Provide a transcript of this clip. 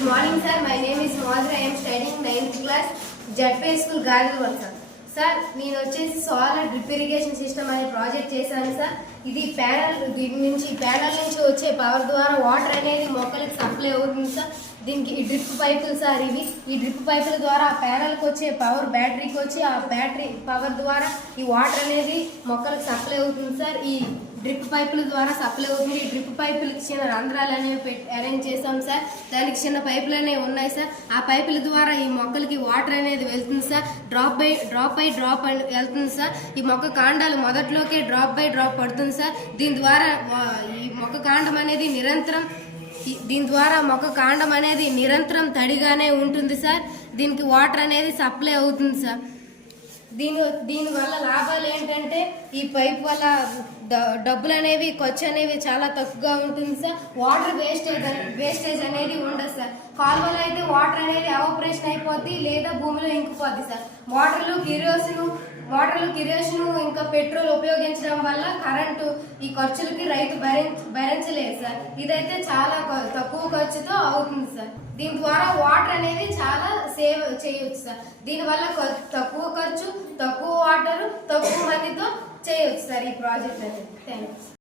Good morning, sir. My name is Madhuri. I am studying 9th class, JP School, Gadalwal, sir. Sir నేను వచ్చేసి solar drip irrigation system అనే project చేశాను sir. ఇది panel నుంచి వచ్చే power ద్వారా water అనేది మొక్కలకు సప్లై అవుతుంది సార్. దీనికి ఈ డ్రిప్ పైపులు సార్ ఇవి. ఈ డ్రిప్ పైపుల ద్వారా ఆ ప్యానల్కి వచ్చే పవర్ బ్యాటరీకి వచ్చి ఆ బ్యాటరీ పవర్ ద్వారా ఈ వాటర్ అనేది మొక్కలకు సప్లై అవుతుంది సార్. ఈ డ్రిప్ పైపుల ద్వారా సప్లై అవుతుంది. ఈ డ్రిప్ పైపులకి చిన్న రంధ్రాలు అనేవి అరేంజ్ చేసాం సార్. దానికి చిన్న పైపులు అనేవి ఉన్నాయి సార్. ఆ పైపుల ద్వారా ఈ మొక్కలకి వాటర్ అనేది వెళ్తుంది సార్. డ్రాప్ బై డ్రాప్ వెళ్తుంది సార్. ఈ మొక్క కాండాలు మొదట్లోకే డ్రాప్ బై డ్రాప్ పడుతుంది సార్. దీని ద్వారా ఈ మొక్క కాండం అనేది నిరంతరం తడిగానే ఉంటుంది సార్. దీనికి వాటర్ అనేది సప్లై అవుతుంది సార్. దీనివల్ల లాభాలు ఏంటంటే ఈ పైప్ వల్ల డబ్బులు అనేవి ఖర్చు అనేవి చాలా తక్కువగా ఉంటుంది సార్. వాటర్ వేస్టేజ్ అనేది ఉండదు సార్. కాలువలో అయితే వాటర్ అనేది ఎవాపరేషన్ అయిపోద్ది లేదా భూమిలో ఇంకిపోద్ది సార్. వాటర్లు కిరోసిన్ ఇంకా పెట్రోల్ ఉపయోగించడం వల్ల కరెంటు ఈ ఖర్చులకి రైతు భరించలేదు సార్. ఇదైతే చాలా తక్కువ ఖర్చుతో అవుతుంది సార్. దీని ద్వారా వాటర్ అనేది చాలా సేవ్ చేయొచ్చు సార్. దీనివల్ల తక్కువ ఖర్చు, తక్కువ వాటర్, తక్కువ మందితో చేయొచ్చు సార్ ఈ ప్రాజెక్ట్ అనేది. థ్యాంక్స్.